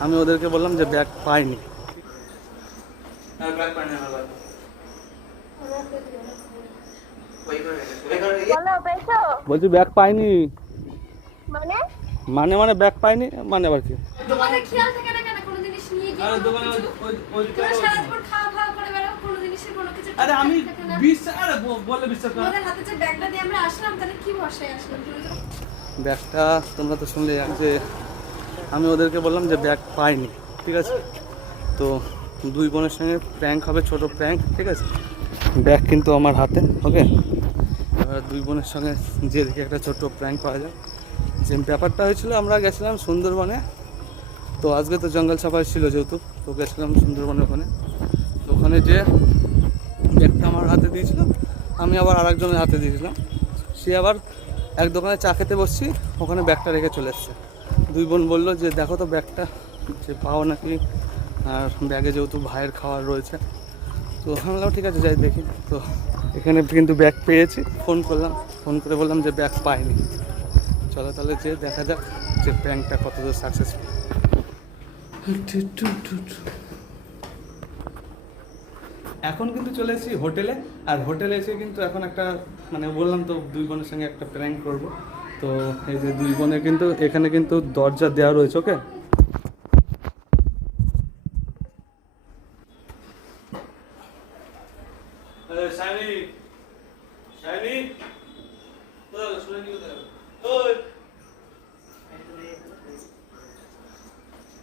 আমি ওদেরকে বললাম যে ব্যাগ পাইনি। বলছি ব্যাগ পাইনি। মানে? মানে মানে ব্যাগ পাইনি মানে আবার কি? তোমাদের খেয়াল থাকে না কেন? কোনো জিনিস নিয়ে গিয়ে আরে আমি আরে বিশ্বাস হাতে যে ব্যাগটা দিয়ে আমরা আসলাম তাহলে কি ভরসায় আসলাম? ব্যাগটা তোমরা তো শুনলে যে আমি ওদেরকে বললাম যে ব্যাগ পাইনি, ঠিক আছে? তো দুই বোনের সঙ্গে প্র্যাঙ্ক হবে, ছোট প্র্যাঙ্ক ঠিক আছে? ব্যাগ কিন্তু আমার হাতে ওকে এবার দুই বোনের সঙ্গে যে দেখি একটা ছোট প্র্যাঙ্ক পাওয়া যায়। যে ব্যাপারটা হয়েছিল, আমরা গেছিলাম সুন্দরবনে। তো আজকে তো জঙ্গল সাফারি ছিল যেহেতু, তো গেছিলাম সুন্দরবনের ওখানে। তো ওখানে যে ব্যাগটা আমার হাতে দিয়েছিল, আমি আবার আরেকজনের হাতে দিয়েছিলাম। সে আবার এক দোকানে চা খেতে বসছি, ওখানে ব্যাগটা রেখে চলে এসছে। দুই বোন বলল যে, দেখো তো ব্যাগটা, যে পাও নাকি, আর ব্যাগে যেহেতু ভাইয়ের খাবার রয়েছে। তো আমি ঠিক আছে, যাই দেখি। তো এখানে কিন্তু ব্যাগ পেয়েছি। ফোন করলাম, ফোন করে বললাম যে, ব্যাগ পাইনি। চলো তাহলে যে দেখা যাক যে প্র্যাঙ্কটা কতদূর সাকসেসফুল এখন কিন্তু চলে এসেছি হোটেলে, আর হোটেলে এসে কিন্তু এখন একটা মানে বললাম তো, দুই বোনের সঙ্গে একটা প্র্যাঙ্ক করব। তো এই যে দুই বোনের কিন্তু এখানে কিন্তু দরজা দেওয়া রয়েছে ওকে?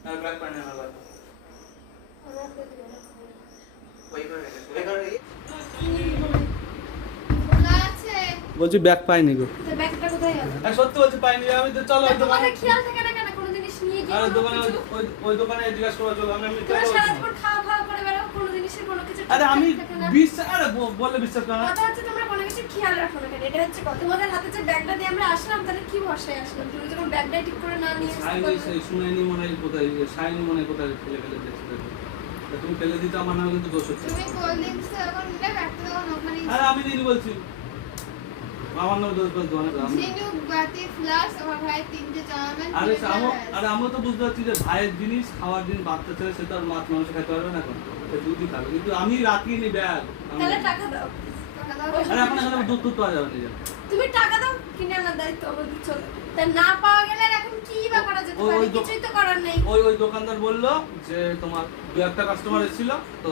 হ্যাঁ বলছি ব্যাগ পাইনি গো তো ব্যাগটা কোথায় গেল আর সত্যি বলছি পাইনি আমি তো চলো ওই দোকানে খেয়াল থাকে না কেন কোনো জিনিস নিয়ে গিয়ে আরে দোকানে ওই ওই দোকানে জিজ্ঞাসা করা চলো আমি না। সারাক্ষণ খাওয়া খাওয়া করে বেড়াও, কোনো জিনিসের কোনো কিছু আরে আমি বিশ্বাস আরে ব- বললে বিশ্বাস করো না কথা হচ্ছে তোমরা কোনো কিছু খেয়াল রাখো না কেন? এটা হচ্ছে কথা। তোমাদের হাতে যে ব্যাগটা দিয়ে আমরা আসলাম, তাহলে কি ভরসায় আসলাম? তুমি যখন ব্যাগটাই ঠিক করে না নিয়ে শুনাইনি মনে হয় কোথায় সাইনি মনে হয় কোথায় ফেলে ফেলে দিয়েছে তুমি ফেলে দিতে আমার নামে কিন্তু দোষ হচ্ছে তুমি কোল্ড ড্রিঙ্কস এখন নিলে ব্যাগটা তখন ওখানেই আরে আমি দিদি বলছি আমার নাম দোষ বলতে আমি ঝিনুক, বাতি, ফ্লাস, আমার ভাইয়ের তিনটে জামা আরে আমো তো বুঝতে পারছি যে ভাইয়ের জিনিস খাওয়ার জিনিস বাচ্চা ছেলে সে তো আর মাছ মানুষ খেতে পারবে না এখন। সে দুধই খাবে। কিন্তু আমি রাখিনি ব্যাগ আমি- তাহলে টাকা দাও। আরে দুধ দুধ পাওয়া যাবে না তুমি টাকা দাও কিনে আনার দায়িত্ব তা না পাওয়া গেলে এখন কি বা করা যেতে পারে? কিছুই তো করার নেই। ওই ওই দোকানদার বলল যে তোমার দু একটা কাস্টমার এসেছিল তো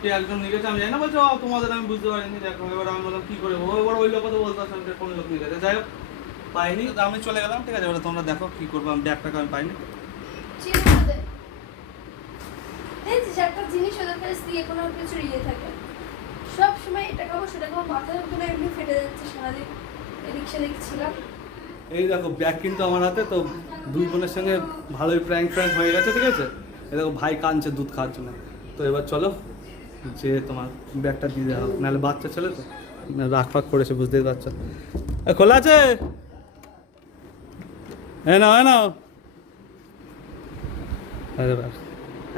কে একজন নিয়ে গেছে আমি জানি না। বলছো তোমাদের আমি বুঝতে পারিনি। দেখো এবার আমি বললাম কি করে? এবার ওই লোক তো বলতে আসলাম যে কোন লোক নিয়ে গেছে যাই হোক পাইনি। আমি চলে গেলাম ঠিক আছে? এবার তোমরা দেখো কি করব আমি ব্যাগটাকে আমি পাইনি। একটা জিনিস ওদের কাছে দিয়ে কোনো কিছু ইয়ে থাকে সব সময় এটা খাব উপরে এমনি ফেটে যাচ্ছে সারাদিন এদিক সেদিক ছিলাম এই দেখো ব্যাগ কিন্তু আমার হাতে তো দুই বোনের সঙ্গে ভালোই প্র্যাঙ্ক ফ্র্যাঙ্ক হয়ে গেছে ঠিক আছে? এই দেখো ভাই কাঁদছে দুধ খাওয়ার জন্য। তো এবার চলো যে তোমার ব্যাগটা দিয়ে দেওয়া নাহলে বাচ্চা ছেলে তো রাখ ফাক করেছে বুঝতেই পারছ। খোলা আছে? হ্যাঁ নাও হ্যাঁ নাও। আরে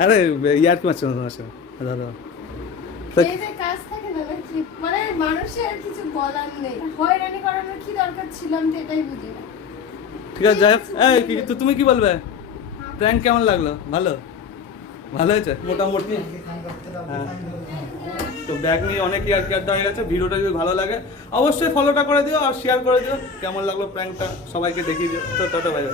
আরে ইয়ার কি মারছো তোমার সঙ্গে? দাদা। তো এই যে কাজ থাকে না মানে মানুষের কিছু বলার নেই। হয়রানি করানোর কি দরকার ছিল আমি তো এটাই বুঝি না। ঠিক আছে যাই হোক। কি তুমি কি বলবে? প্র্যাঙ্ক কেমন লাগল? ভালো? ভালো হয়েছে? মোটামুটি? হ্যাঁ। তো ব্যাগ নিয়ে অনেক ইয়ার কেয়ারটা হয়ে গেছে। ভিডিওটা যদি ভালো লাগে অবশ্যই ফলোটা করে দিও আর শেয়ার করে দিও। কেমন লাগল প্র্যাঙ্কটা সবাইকে দেখিয়ে দিও। তো টাটা বাই।